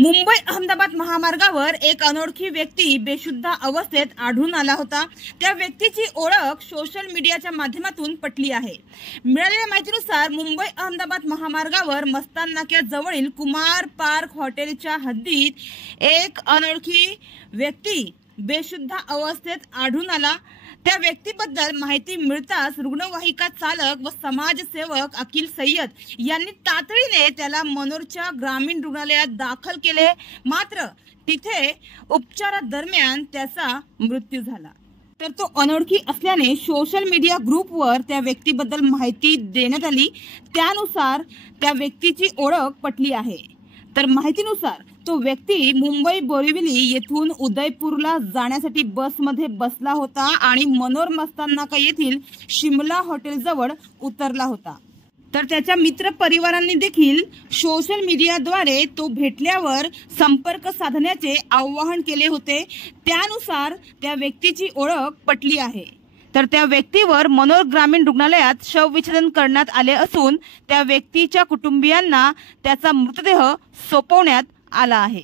मुंबई अहमदाबाद महामार्गावर एक अनोळखी व्यक्ती बेशुद्ध अवस्थेत आढळून आला होता। त्या व्यक्तीची ओळख सोशल मीडियाच्या माध्यमातून पटली आहे। मिळालेल्या माहितीनुसार मुंबई अहमदाबाद महामार्गावर मस्तान नाक्याजवळील कुमार पार्क हॉटेलच्या हद्दीत एक अनोळखी व्यक्ती बेशुद्ध अवस्थेत आढळून आला। त्या व्यक्तीबद्दल माहिती मिळताच रुग्णवाहिका चालक व समाजसेवक अखिल सय्यद यांनी तातडीने त्याला मनोरच्या ग्रामीण रुग्णालयात दाखल केले, मात्र तिथे उपचारादरम्यान त्याचा मृत्यू झाला। तर तो अनोळखी असल्याने सोशल मीडिया ग्रुपवर त्या व्यक्तीबद्दल माहिती देण्यात आली। त्यानुसार त्या व्यक्तीची ओळख पटली आहे। तर माहितीनुसार तो व्यक्ती मुंबई बोरिवली येथून उदयपूरला जाण्यासाठी बसमध्ये बसला होता आणि मनोर मस्तान नाका येथील शिमला हॉटेलजवळ उतरला होता। तर त्याच्या मित्र परिवारांनी देखील सोशल मीडियाद्वारे तो भेटल्यावर संपर्क साधण्याचे आवाहन केले होते। त्यानुसार त्या व्यक्तीची ओळख पटली आहे। तर त्या व्यक्तीवर मनोर ग्रामीण रुग्णालयात शवविच्छेदन करण्यात आले असून त्या व्यक्तीच्या कुटुंबियांना त्याचा मृतदेह सोपवण्यात आला आहे।